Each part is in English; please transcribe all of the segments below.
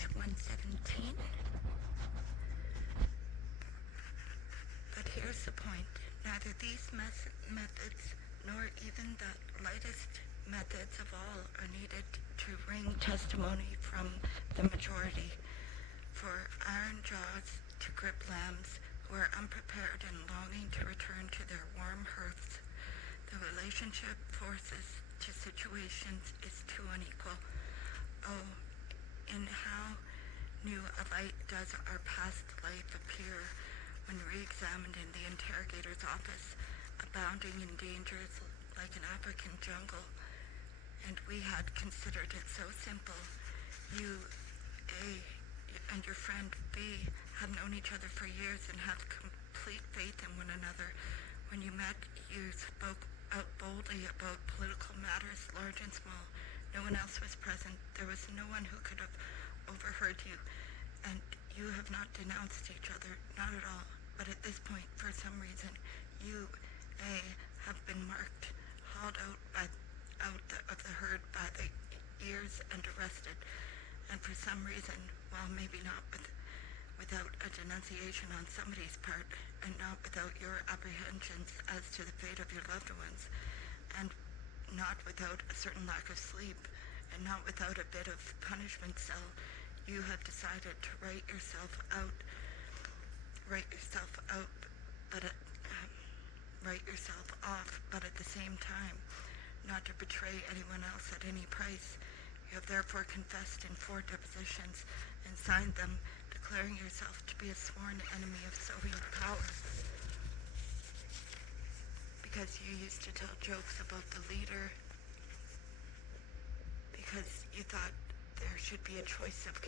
Ch.3. But here's the point. Neither these methods nor even the lightest methods of all are needed to wring testimony from the majority. For iron jaws to grip lambs who are unprepared and longing to return to their warm hearths, the relationship forces to situations is too unequal. Oh, in how new a light does our past life appear when re-examined in the interrogator's office, abounding in dangers like an African jungle. And we had considered it so simple. You, A, and your friend B have known each other for years and have complete faith in one another. When you met, you spoke out boldly about political matters, large and small. No one else was present. There was no one who could have overheard you. And you have not denounced each other, not at all. But at this point, for some reason, you, A, have been marked, hauled out of the herd by the ears and arrested. And for some reason, well, maybe not without a denunciation on somebody's part, and not without your apprehensions as to the fate of your loved ones, and not without a certain lack of sleep, and not without a bit of punishment cell, you have decided to write yourself off, but at the same time, not to betray anyone else at any price. You have therefore confessed in 4 depositions and signed them, declaring yourself to be a sworn enemy of Soviet power. Because you used to tell jokes about the leader, because you thought there should be a choice of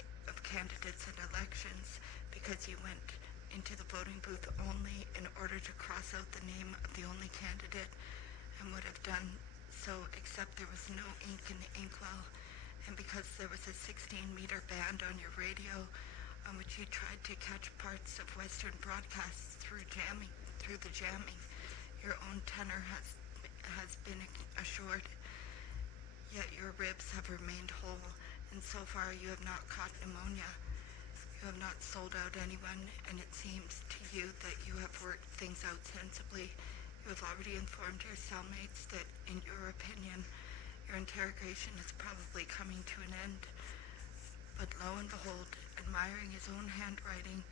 candidates in elections, because you went into the voting booth only in order to cross out the name of the only candidate, and would have done so except there was no ink in the inkwell, and because there was a 16-meter band on your radio on which you tried to catch parts of Western broadcasts through the jamming. Your own tenor has been assured, yet your ribs have remained whole, and so far you have not caught pneumonia. You have not sold out anyone, and it seems to you that you have worked things out sensibly. You have already informed your cellmates that, in your opinion, your interrogation is probably coming to an end. But lo and behold, admiring his own handwriting,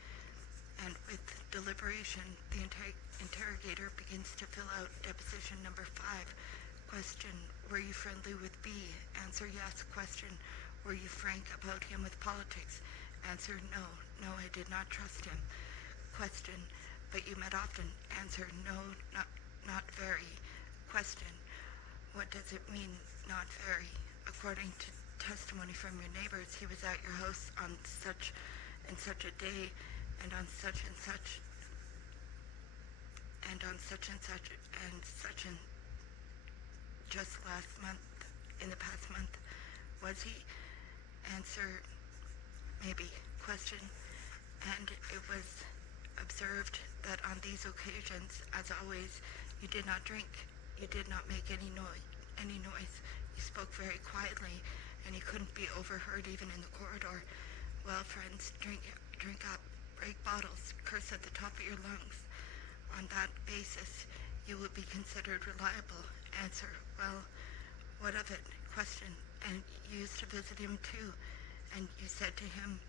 and with deliberation, the interrogator begins to fill out deposition number 5. Question, were you friendly with B? Answer, yes. Question, were you frank about him with politics? Answer, no, I did not trust him. Question, but you met often? Answer, no, not very. Question, what does it mean, not very? According to testimony from your neighbors, he was at your house on such and such a day, and on such and such, and on such and such, and such and just last month, in the past month. Was he? Answer, maybe. Question, and it was observed that on these occasions, as always, you did not drink. You did not make any noise. You spoke very quietly, and you couldn't be overheard even in the corridor. Well, friends, drink up, break bottles, curse at the top of your lungs. On that basis, you will be considered reliable. Answer, well, what of it? Question, and you used to visit him too, and you said to him,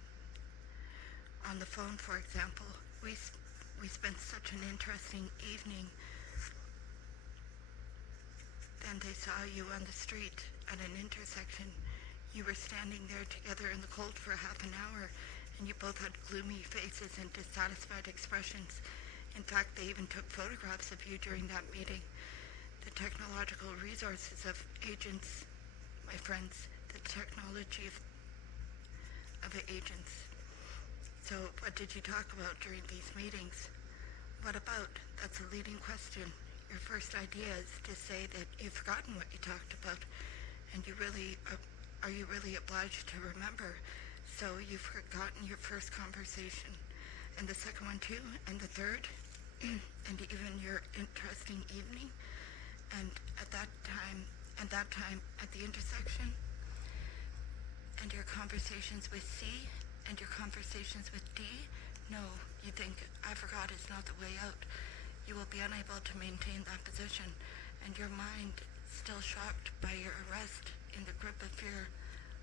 on the phone, for example, we spent such an interesting evening. Then they saw you on the street at an intersection. You were standing there together in the cold for half an hour, and you both had gloomy faces and dissatisfied expressions. In fact, they even took photographs of you during that meeting. The technological resources of agents, my friends, the technology of agents. So what did you talk about during these meetings? What about? That's a leading question. Your first idea is to say that you've forgotten what you talked about, and are you really obliged to remember? So you've forgotten your first conversation, and the second one too, and the third, and even your interesting evening, and at that time at the intersection, and your conversations with C and your conversations with D? No, you think, I forgot is not the way out. You will be unable to maintain that position, and your mind, still shocked by your arrest in the grip of fear,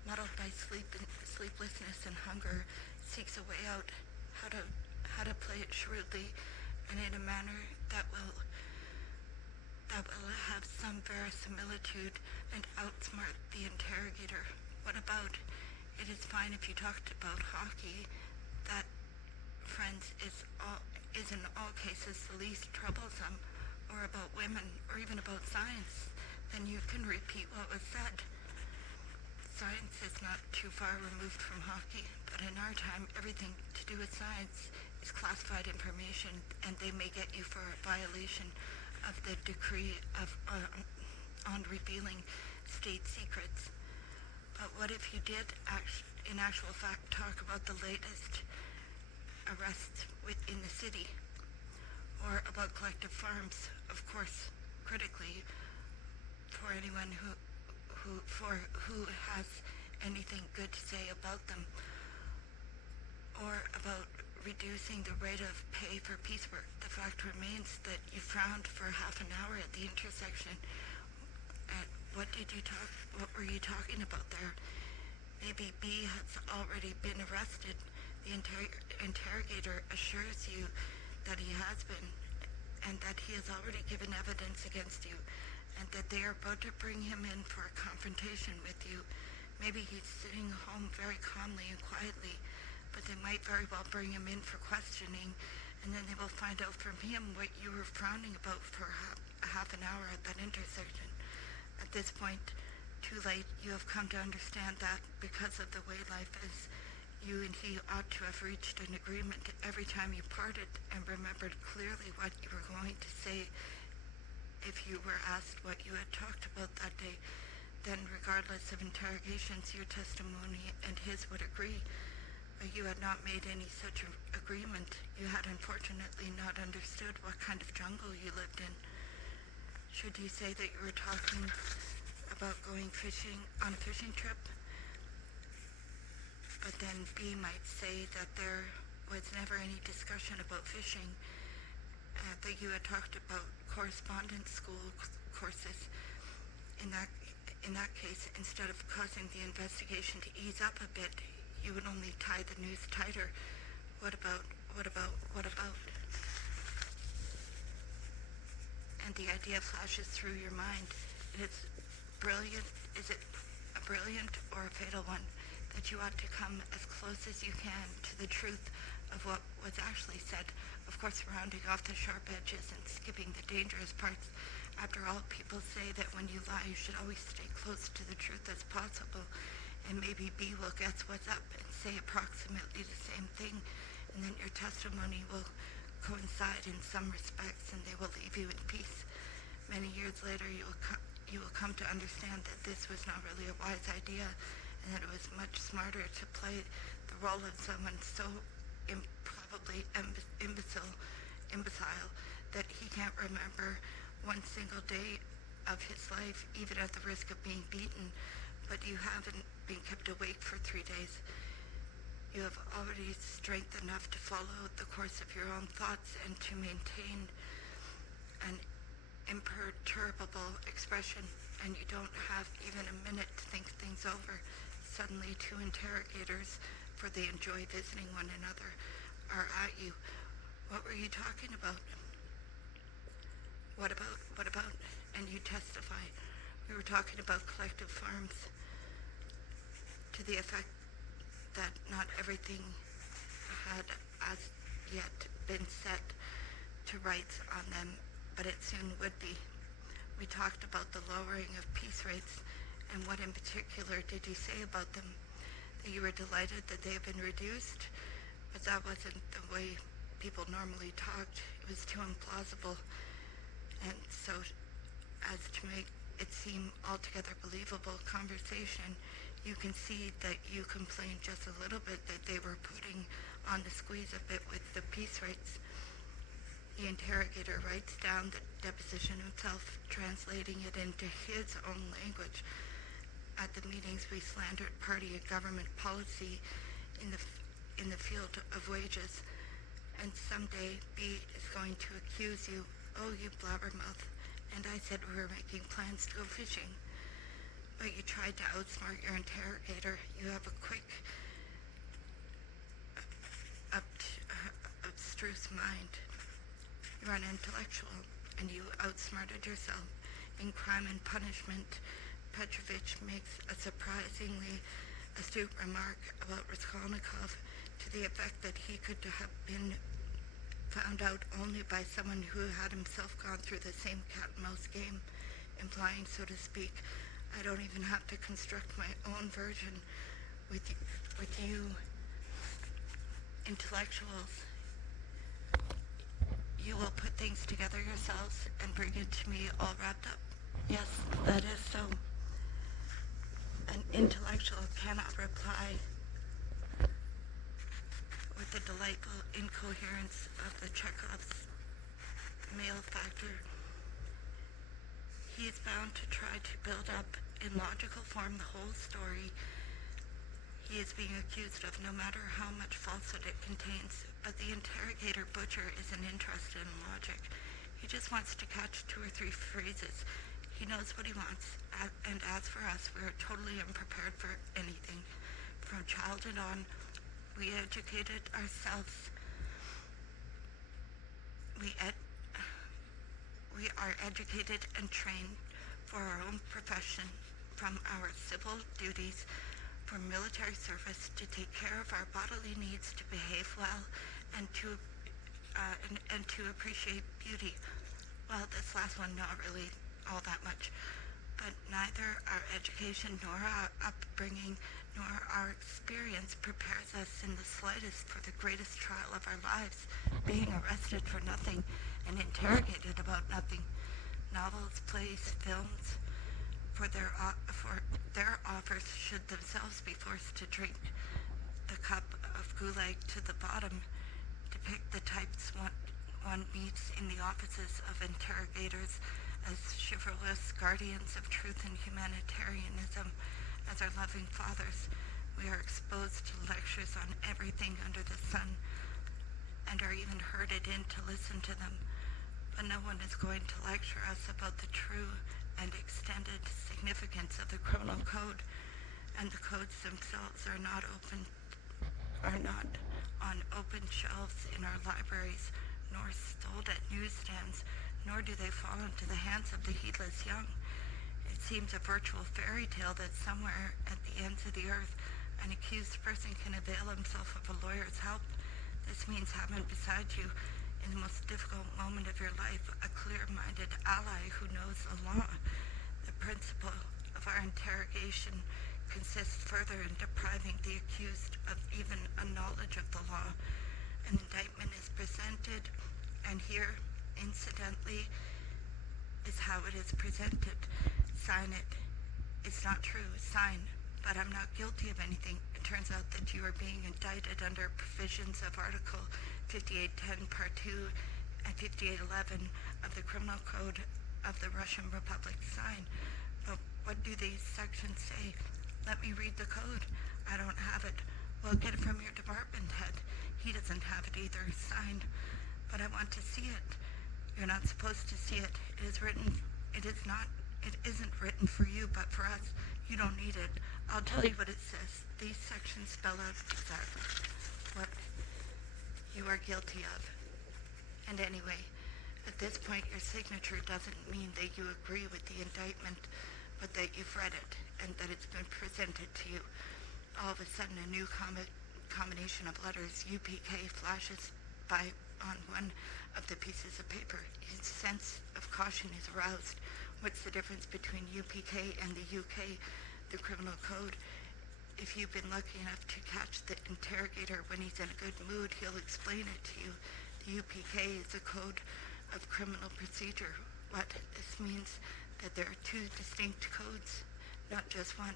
muddled by sleeplessness and hunger, seeks a way out, how to play it shrewdly and in a manner that will have some verisimilitude and outsmart the interrogator. What about, it is fine if you talked about hockey, that, friends, is in all cases the least troublesome, or about women, or even about science, then you can repeat what was said. Science is not too far removed from hockey, but in our time, everything to do with science is classified information, and they may get you for a violation of the decree on revealing state secrets. But what if you did, in actual fact, talk about the latest arrests within the city, or about collective farms, of course, critically, for anyone who has anything good to say about them, or about reducing the rate of pay for piecework. The fact remains that you frowned for half an hour at the intersection. What were you talking about there? Maybe B has already been arrested. The interrogator assures you that he has been, and that he has already given evidence against you, and that they are about to bring him in for a confrontation with you. Maybe he's sitting home very calmly and quietly, but they might very well bring him in for questioning, and then they will find out from him what you were frowning about for half an hour at that intersection. At this point, too late, you have come to understand that because of the way life is, you and he ought to have reached an agreement every time you parted, and remembered clearly what you were going to say if you were asked what you had talked about that day. Then, regardless of interrogations, your testimony and his would agree. But you had not made any such agreement. You had unfortunately not understood what kind of jungle you lived in. Should you say that you were talking about going fishing on a fishing trip? But then B might say that there was never any discussion about fishing, that you had talked about correspondence school courses. In that case, instead of causing the investigation to ease up a bit, you would only tie the noose tighter. What about? And the idea flashes through your mind. It is brilliant. Is it a brilliant or a fatal one? That you ought to come as close as you can to the truth of what was actually said, of course rounding off the sharp edges and skipping the dangerous parts. After all, people say that when you lie, you should always stay close to the truth as possible, and maybe B will guess what's up and say approximately the same thing, and then your testimony will coincide in some respects, and they will leave you in peace. Many years later, you will come to understand that this was not really a wise idea, and that it was much smarter to play the role of someone so probably imbecile that he can't remember one single day of his life, even at the risk of being beaten. But you haven't been kept awake for 3 days. You have already strength enough to follow the course of your own thoughts and to maintain an imperturbable expression, and you don't have even a minute to think things over. Suddenly 2 interrogators, for they enjoy visiting one another, are at you. What were you talking about? What about? And you testify. We were talking about collective farms, to the effect that not everything had as yet been set to rights on them, but it soon would be. We talked about the lowering of peace rates, and what in particular did you say about them? That you were delighted that they have been reduced, but that wasn't the way people normally talked. It was too implausible, and so as to make it seem altogether believable conversation, you concede that you complained just a little bit that they were putting on the squeeze a bit with the peace rates. The interrogator writes down the deposition himself, translating it into his own language. At the meetings, we slandered party and government policy in the field of wages. And someday B is going to accuse you, oh, you blabbermouth. And I said we were making plans to go fishing. But you tried to outsmart your interrogator. You have a quick, abstruse mind. You're an intellectual, and you outsmarted yourself. In Crime and Punishment, Petrovich makes a surprisingly astute remark about Raskolnikov to the effect that he could have been found out only by someone who had himself gone through the same cat-and-mouse game, implying, so to speak, I don't even have to construct my own version with you intellectuals. You will put things together yourselves and bring it to me all wrapped up. Yes, that is so. An intellectual cannot reply with the delightful incoherence of the Chekhov's male factor. He is bound to try to build up in logical form the whole story he is being accused of, no matter how much falsehood it contains. But the interrogator butcher isn't interested in logic. He just wants to catch 2 or 3 phrases. He knows what he wants, and as for us, we are totally unprepared for anything. From childhood on, we educated ourselves. We are educated and trained for our own profession, from our civil duties, for military service, to take care of our bodily needs, to behave well, and to appreciate beauty. Well, this last one, not really all that much. But neither our education nor our upbringing nor our experience prepares us in the slightest for the greatest trial of our lives, being arrested for nothing and interrogated about nothing. Novels, plays, films, for their authors should themselves be forced to drink the cup of Gulag to the bottom, depict the types one meets in the offices of interrogators as chivalrous guardians of truth and humanitarianism, as our loving fathers. We are exposed to lectures on everything under the sun, and are even herded in to listen to them. But no one is going to lecture us about the true and extended significance of the criminal code, and the codes themselves are not on open shelves in our libraries, nor sold at newsstands, nor do they fall into the hands of the heedless young. It seems a virtual fairy tale that somewhere at the ends of the earth an accused person can avail himself of a lawyer's help. This means having beside you, in the most difficult moment of your life, a clear-minded ally who knows the law. The principle of our interrogation consists further in depriving the accused of even a knowledge of the law. An indictment is presented, and here, incidentally, is how it is presented. Sign it. It's not true. Sign. But I'm not guilty of anything. It turns out that you are being indicted under provisions of Article 5810, Part 2, and 5811 of the Criminal Code of the Russian Republic. Sign. But what do these sections say? Let me read the code. I don't have it. Well, get it from your department head. He doesn't have it either. Signed. But I want to see it. You're not supposed to see it. It isn't written for you, but for us. You don't need it. I'll tell you what it says. These sections spell out exactly what you are guilty of. And anyway, at this point, your signature doesn't mean that you agree with the indictment, but that you've read it and that it's been presented to you. All of a sudden, a new combination of letters, UPK, flashes by on one of the pieces of paper. His sense of caution is aroused. What's the difference between UPK and the UK, the criminal code? If you've been lucky enough to catch the interrogator when he's in a good mood, he'll explain it to you. The UPK is a code of criminal procedure. What? This means that there are 2 distinct codes, not just one.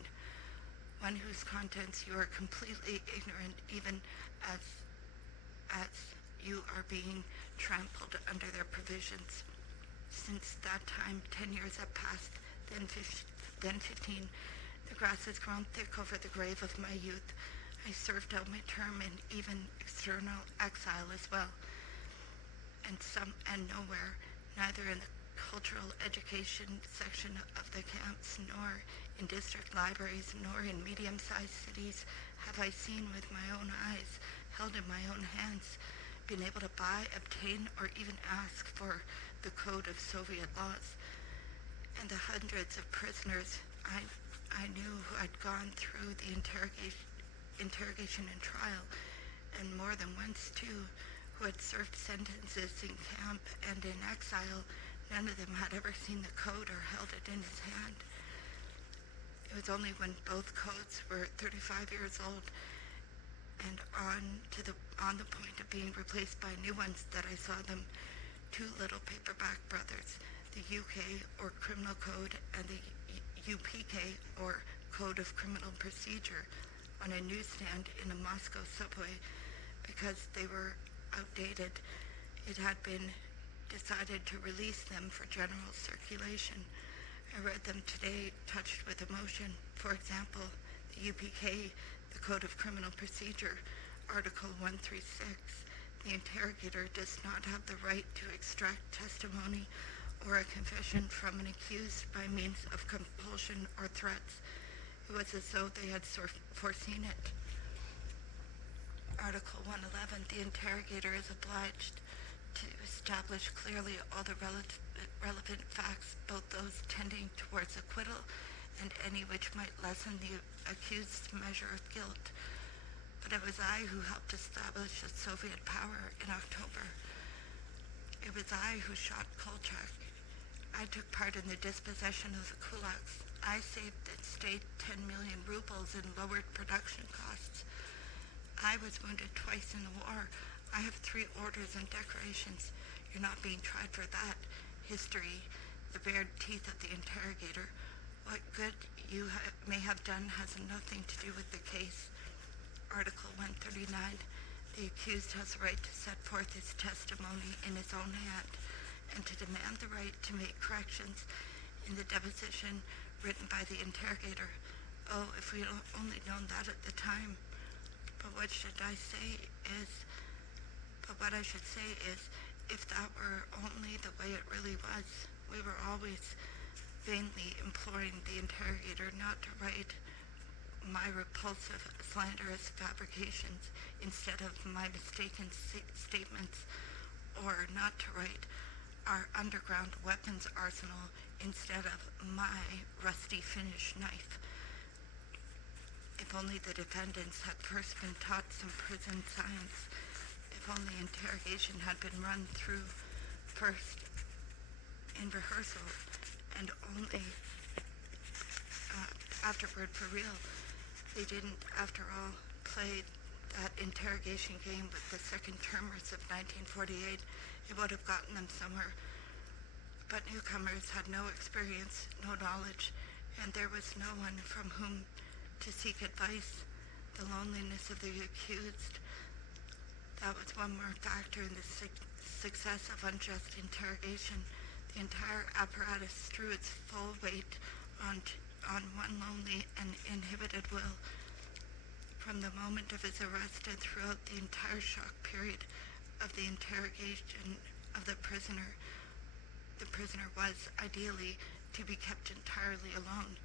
One whose contents you are completely ignorant, even as you are being trampled under their provisions. Since that time, 10 years have passed, then 15. The grass has grown thick over the grave of my youth. I served out my term in even external exile as well. And nowhere, neither in the cultural education section of the camps, nor in district libraries, nor in medium-sized cities, have I seen with my own eyes, held in my own hands, been able to buy, obtain, or even ask for the code of Soviet laws. And the hundreds of prisoners I knew who had gone through the interrogation and trial, and more than once too, who had served sentences in camp and in exile, none of them had ever seen the code or held it in his hand. It was only when both codes were 35 years old and on the point of being replaced by new ones that I saw them, two little paperback brothers, the UK or Criminal Code and the UPK or Code of Criminal Procedure, on a newsstand in a Moscow subway. Because they were outdated, it had been decided to release them for general circulation. I read them today, touched with emotion. For example, the UPK, the Code of Criminal Procedure, Article 136. The interrogator does not have the right to extract testimony or a confession from an accused by means of compulsion or threats. It was as though they had foreseen it. Article 111, the interrogator is obliged to establish clearly all the relevant facts, both those tending towards acquittal and any which might lessen the accused's measure of guilt. But it was I who helped establish the Soviet power in October. It was I who shot Kolchak. I took part in the dispossession of the kulaks. I saved the state 10 million rubles in lowered production costs. I was wounded twice in the war. I have 3 orders and decorations. You're not being tried for that. History, the bared teeth of the interrogator. What good you may have done has nothing to do with the case. Article 139. The accused has the right to set forth his testimony in his own hand and to demand the right to make corrections in the deposition written by the interrogator. Oh, if we had only known that at the time. But what I should say is, if that were only the way it really was, we were always vainly imploring the interrogator not to write my repulsive, slanderous fabrications instead of my mistaken statements, or not to write our underground weapons arsenal instead of my rusty Finnish knife. If only the defendants had first been taught some prison science, if only interrogation had been run through first in rehearsal, and only afterward for real. They didn't, after all, play that interrogation game with the second termers of 1948. It would have gotten them somewhere. But newcomers had no experience, no knowledge, and there was no one from whom to seek advice. The loneliness of the accused, that was one more factor in the success of unjust interrogation. The entire apparatus threw its full weight on one lonely and inhibited will. From the moment of his arrest and throughout the entire shock period of the interrogation of the prisoner was, ideally, to be kept entirely alone.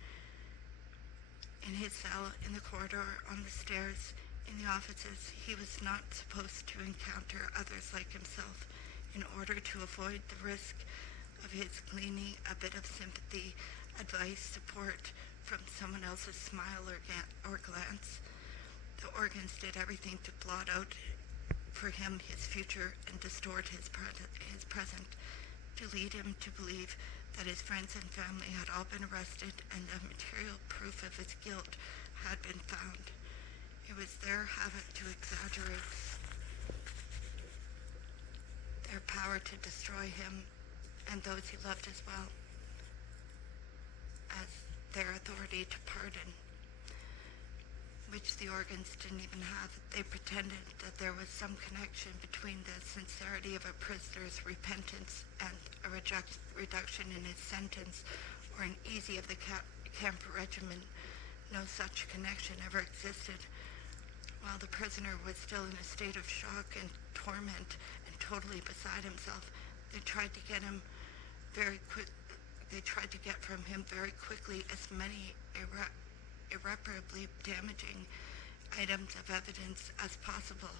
In his cell, in the corridor, on the stairs, in the offices, he was not supposed to encounter others like himself, in order to avoid the risk of his gleaning a bit of sympathy, advice, support from someone else's smile or glance. The organs did everything to blot out for him his future and distort his present, to lead him to believe that his friends and family had all been arrested and the material proof of his guilt had been found. It was their habit to exaggerate, their power to destroy him and those he loved as well, as their authority to pardon, which the organs didn't even have. They pretended that there was some connection between the sincerity of a prisoner's repentance and a reduction in his sentence, or an easy of the camp regimen. no such connection ever existed. While the prisoner was still in a state of shock and torment and totally beside himself, they tried to get him very quick. They tried to get from him very quickly as many irreparably damaging items of evidence as possible,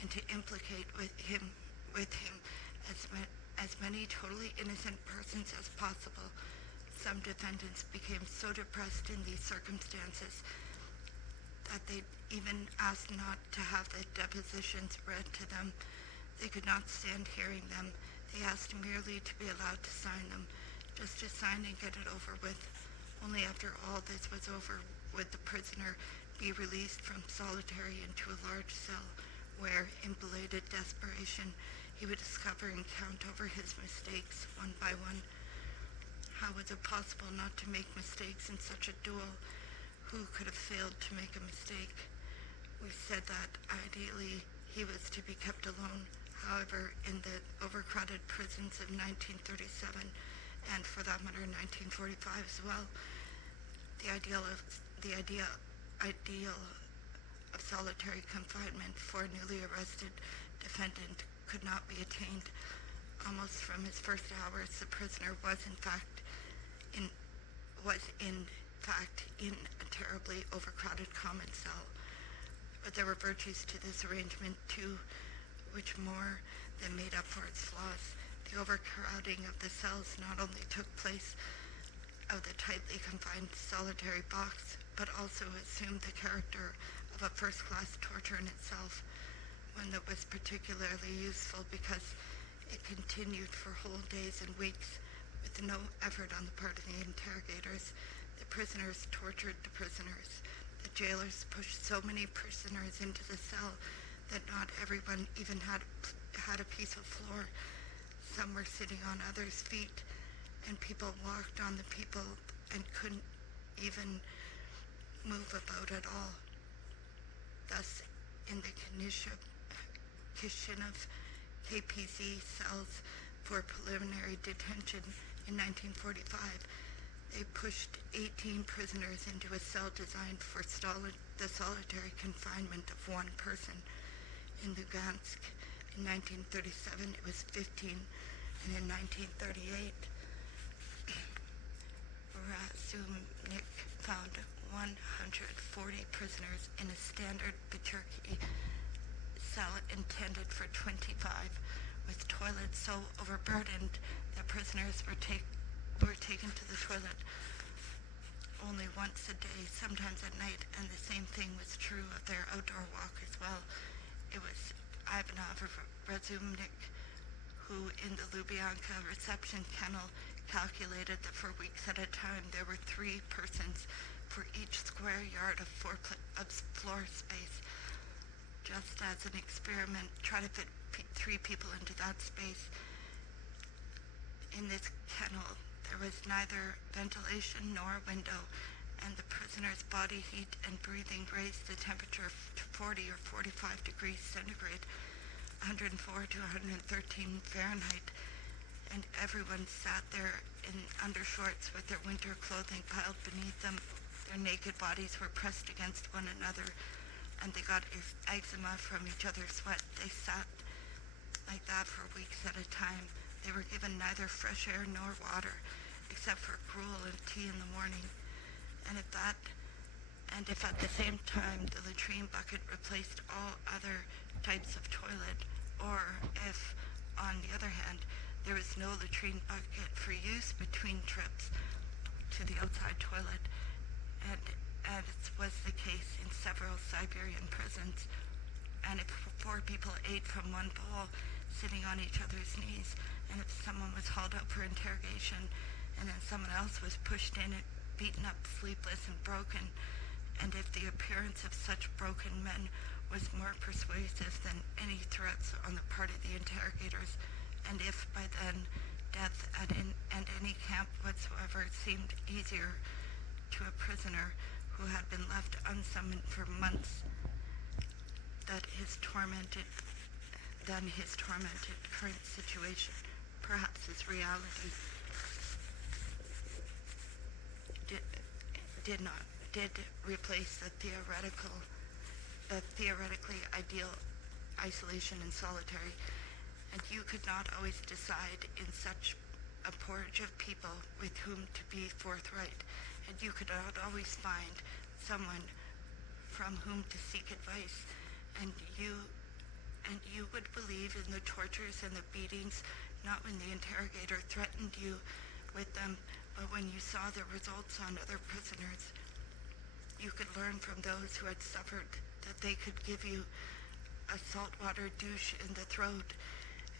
and to implicate with him as many totally innocent persons as possible. Some defendants became so depressed in these circumstances that they even asked not to have the depositions read to them. They could not stand hearing them. They asked merely to be allowed to sign them, just to sign and get it over with. Only after all this was over would the prisoner be released from solitary into a large cell where, in belated desperation, he would discover and count over his mistakes one by one. How was it possible not to make mistakes in such a duel? Who could have failed to make a mistake? We said that ideally he was to be kept alone. However, in the overcrowded prisons of 1937, and for that matter 1945 as well, the ideal of solitary confinement for a newly arrested defendant could not be attained. Almost from his first hours, the prisoner was in fact in a terribly overcrowded common cell. But there were virtues to this arrangement too, which more than made up for its flaws. The overcrowding of the cells not only took place of the tightly confined solitary box, but also assumed the character of a first-class torture in itself, one that was particularly useful because it continued for whole days and weeks with no effort on the part of the interrogators. The prisoners tortured the prisoners. The jailers pushed so many prisoners into the cell that not everyone even had a piece of floor. Some were sitting on others' feet, and people walked on the people and couldn't even move about at all. Thus, in the Kishinev KPZ cells for preliminary detention in 1945, they pushed 18 prisoners into a cell designed for the solitary confinement of one person. In Lugansk, in 1937, it was 15, and in 1938, Razumnik found 140 prisoners in a standard Pecherki cell intended for 25, with toilets so overburdened that prisoners were taken to the toilet only once a day, sometimes at night, and the same thing was true of their outdoor walk as well. It was Ivanov Razumnik who, in the Lubyanka reception kennel, calculated that for weeks at a time there were 3 persons for each square yard of floor space. Just as an experiment, try to fit 3 people into that space. In this kennel, there was neither ventilation nor window, and the prisoner's body heat and breathing raised the temperature to 40 or 45 degrees centigrade, 104 to 113 Fahrenheit, and everyone sat there in undershorts with their winter clothing piled beneath them. Their naked bodies were pressed against one another, and they got eczema from each other's sweat. They sat like that for weeks at a time. They were given neither fresh air nor water, except for gruel and tea in the morning. And if at the same time the latrine bucket replaced all other types of toilet, or if, on the other hand, there was no latrine bucket for use between trips to the outside toilet, and as was the case in several Siberian prisons, and if 4 people ate from one bowl, sitting on each other's knees, and if someone was hauled up for interrogation, and then someone else was pushed in, beaten up, sleepless, and broken, and if the appearance of such broken men was more persuasive than any threats on the part of the interrogators, and if by then death at any camp whatsoever seemed easier to a prisoner who had been left unsummoned for months than his tormented current situation, perhaps his reality did not did replace the theoretically ideal isolation in solitary, and you could not always decide in such a porridge of people with whom to be forthright, and you could not always find someone from whom to seek advice, and you would believe in the tortures and the beatings, not when the interrogator threatened you with them, but when you saw the results on other prisoners. You could learn from those who had suffered that they could give you a saltwater douche in the throat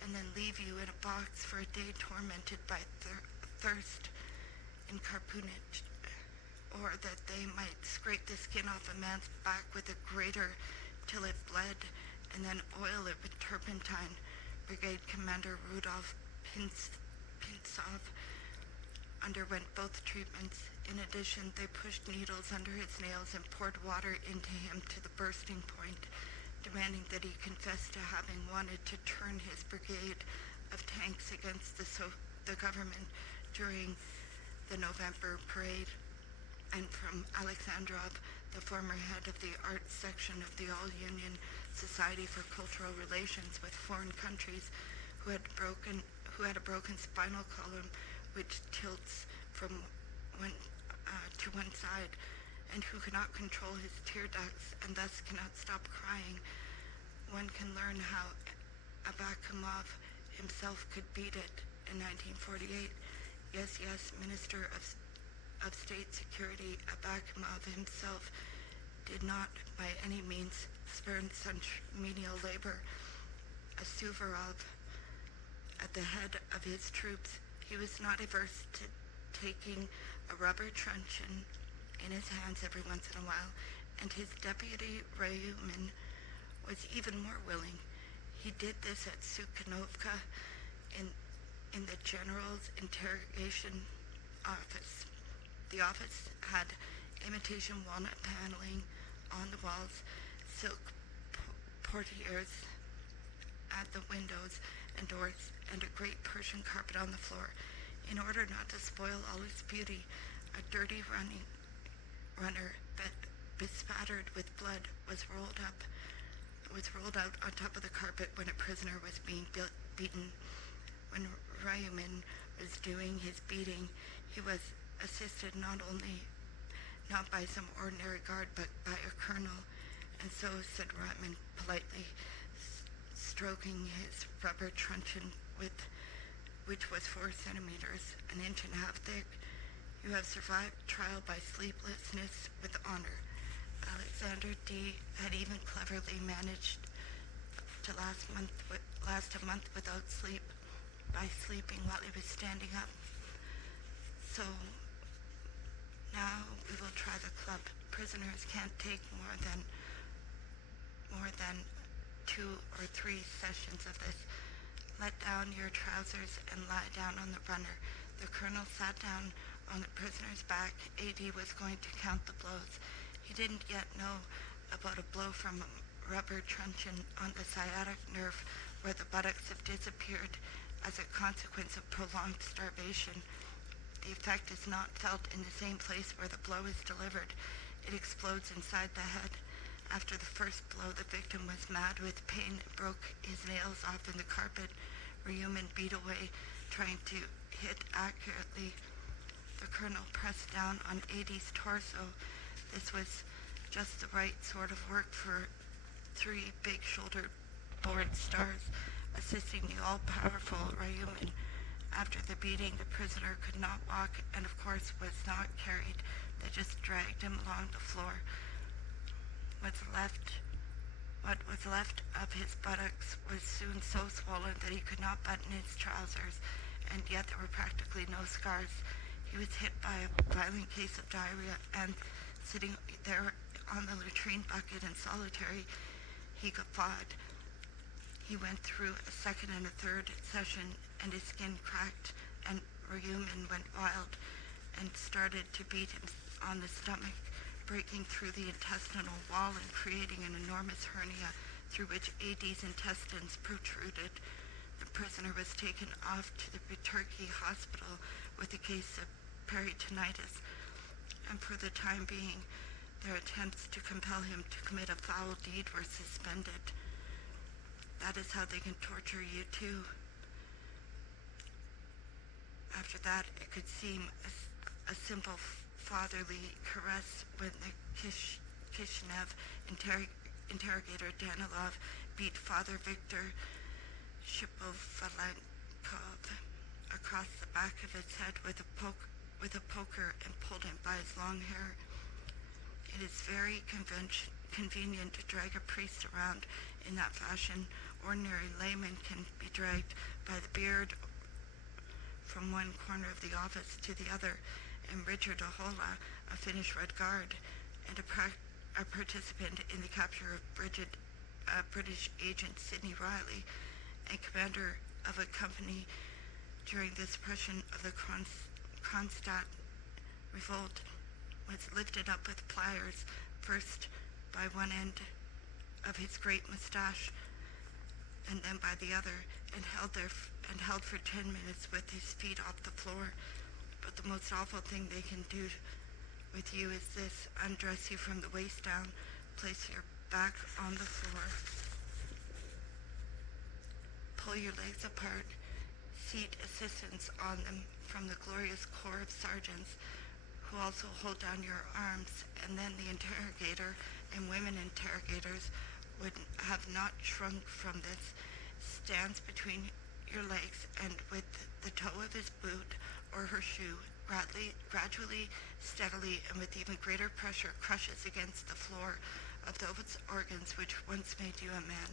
and then leave you in a box for a day tormented by thirst in carpoonage, or that they might scrape the skin off a man's back with a grater till it bled and then oil it with turpentine. Brigade Commander Rudolf Pintsov underwent both treatments. In addition, they pushed needles under his nails and poured water into him to the bursting point, demanding that he confess to having wanted to turn his brigade of tanks against the government during the November parade. And from Alexandrov, the former head of the arts section of the All-Union Society for Cultural Relations with Foreign Countries, who had a broken spinal column which tilts from to one side, and who cannot control his tear ducts and thus cannot stop crying. One can learn how Abakumov himself could beat it in 1948. Yes, Minister of State Security Abakumov himself did not by any means spurn such menial labor. As Suvorov, at the head of his troops, he was not averse to taking a rubber truncheon in his hands every once in a while, and his deputy Rayumin was even more willing. He did this at Sukhanovka in the general's interrogation office. The office had imitation walnut paneling on the walls, silk portieres at the windows and doors, and a great Persian carpet on the floor. In order not to spoil all its beauty, a dirty runner bespattered with blood was rolled out on top of the carpet when a prisoner was being beaten. When Rayumin was doing his beating, he was assisted not by some ordinary guard, but by a colonel. And so, said Rayumin politely, stroking his rubber truncheon which was 4 centimeters, an inch and a half thick, you have survived trial by sleeplessness with honor. Alexander D. had even cleverly managed to last a month without sleep by sleeping while he was standing up. So now we will try the club. Prisoners can't take more than 2 or 3 sessions of this. Let down your trousers and lie down on the runner. The colonel sat down on the prisoner's back. AD was going to count the blows. He didn't yet know about a blow from a rubber truncheon on the sciatic nerve where the buttocks have disappeared as a consequence of prolonged starvation. The effect is not felt in the same place where the blow is delivered. It explodes inside the head. After the first blow, the victim was mad with pain and broke his nails off in the carpet. Rayumin beat away, trying to hit accurately. The colonel pressed down on AD's torso. This was just the right sort of work for 3 big-shouldered board stars, assisting the all-powerful Rayumin. After the beating, the prisoner could not walk and, of course, was not carried. They just dragged him along the floor. What was left of his buttocks was soon so swollen that he could not button his trousers, and yet there were practically no scars. He was hit by a violent case of diarrhea, and sitting there on the latrine bucket in solitary, he guffawed. He went through a second and a third session, and his skin cracked, and Rayumin went wild and started to beat him on the stomach, breaking through the intestinal wall and creating an enormous hernia through which AD's intestines protruded. The prisoner was taken off to the Turkey hospital with a case of peritonitis. and for the time being, their attempts to compel him to commit a foul deed were suspended. That is how they can torture you too. After that, it could seem a simple fatherly caress when the Kishinev interrogator Danilov beat Father Viktor Shipofalenkov across the back of his head with a poker and pulled him by his long hair. It is very convenient to drag a priest around in that fashion. Ordinary laymen can be dragged by the beard from one corner of the office to the other, and Richard Ahola, a Finnish Red Guard, and a participant in the capture of British agent Sidney Riley, and commander of a company during the suppression of the Kronstadt revolt, was lifted up with pliers, first by one end of his great mustache, and then by the other, and held for 10 minutes with his feet off the floor. But the most awful thing they can do with you is this: undress you from the waist down, place your back on the floor, pull your legs apart, seat assistants on them from the glorious corps of sergeants, who also hold down your arms, and then the interrogator and women interrogators would have not shrunk from this, stands between your legs, and with the toe of his boot or her shoe, gradually, steadily, and with even greater pressure, crushes against the floor of those organs which once made you a man.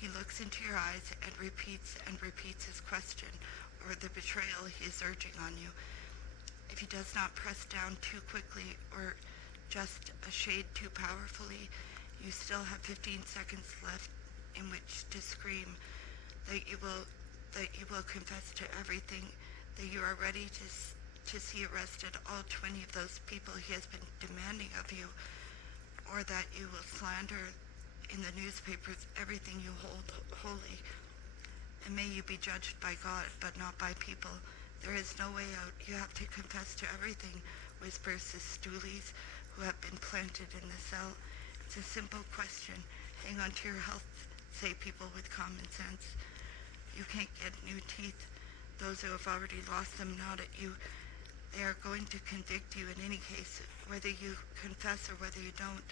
He looks into your eyes and repeats his question, or the betrayal he is urging on you. If he does not press down too quickly or just a shade too powerfully, you still have 15 seconds left in which to scream that you will confess to everything, that you are ready to see arrested all 20 of those people he has been demanding of you, or that you will slander in the newspapers everything you hold holy. And may you be judged by God, but not by people. There is no way out. You have to confess to everything, whispers the stoolies who have been planted in the cell. It's a simple question. Hang on to your health, say people with common sense. You can't get new teeth. Those who have already lost them nod at you. They are going to convict you in any case, whether you confess or whether you don't.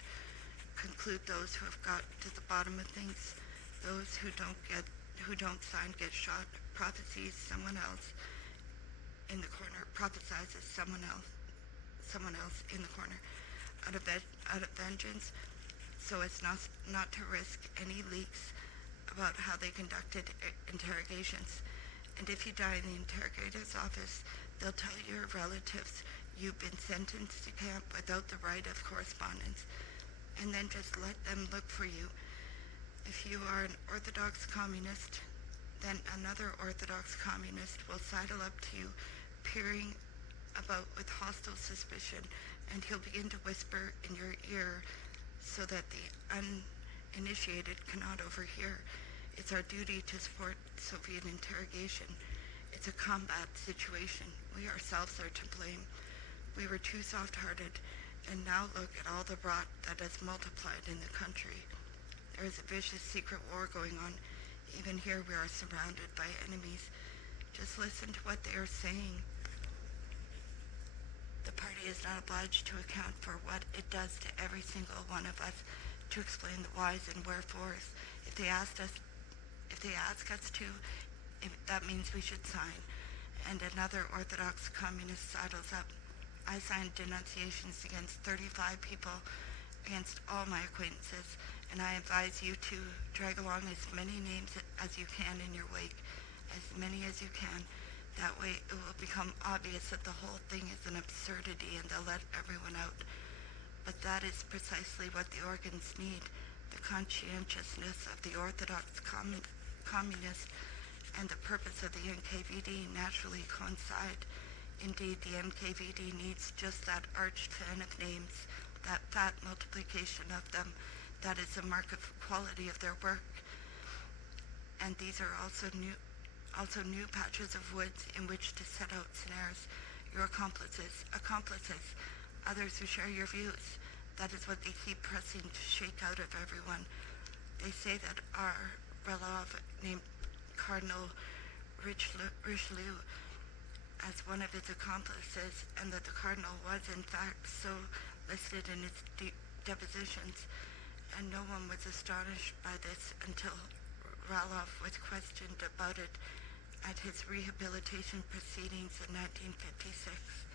Conclude those who have got to the bottom of things. Those who don't sign get shot. Prophesies someone else in the corner. Prophesizes someone else in the corner. Out of vengeance, so as not to risk any leaks about how they conducted interrogations. And if you die in the interrogator's office, they'll tell your relatives you've been sentenced to camp without the right of correspondence, and then just let them look for you. If you are an Orthodox communist, then another Orthodox communist will sidle up to you, peering about with hostile suspicion, and he'll begin to whisper in your ear so that the uninitiated cannot overhear. It's our duty to support Soviet interrogation. It's a combat situation. We ourselves are to blame. We were too soft-hearted, and now look at all the rot that has multiplied in the country. There is a vicious secret war going on. Even here we are surrounded by enemies. Just listen to what they are saying. The party is not obliged to account for what it does to every single one of us, to explain the whys and wherefores. If they ask us to, that means we should sign. And another Orthodox communist sidles up. I signed denunciations against 35 people, against all my acquaintances, and I advise you to drag along as many names as you can in your wake, as many as you can. That way it will become obvious that the whole thing is an absurdity and they'll let everyone out. But that is precisely what the organs need. The conscientiousness of the Orthodox communist and the purpose of the NKVD naturally coincide. Indeed, the NKVD needs just that arch fan of names, that fat multiplication of them. That is a mark of quality of their work. And these are also new patches of woods in which to set out snares. Your accomplices, others who share your views. That is what they keep pressing to shake out of everyone. They say that our Relov named Cardinal Richelieu as one of his accomplices, and that the Cardinal was in fact so listed in his depositions, and no one was astonished by this until Raloff was questioned about it at his rehabilitation proceedings in 1956.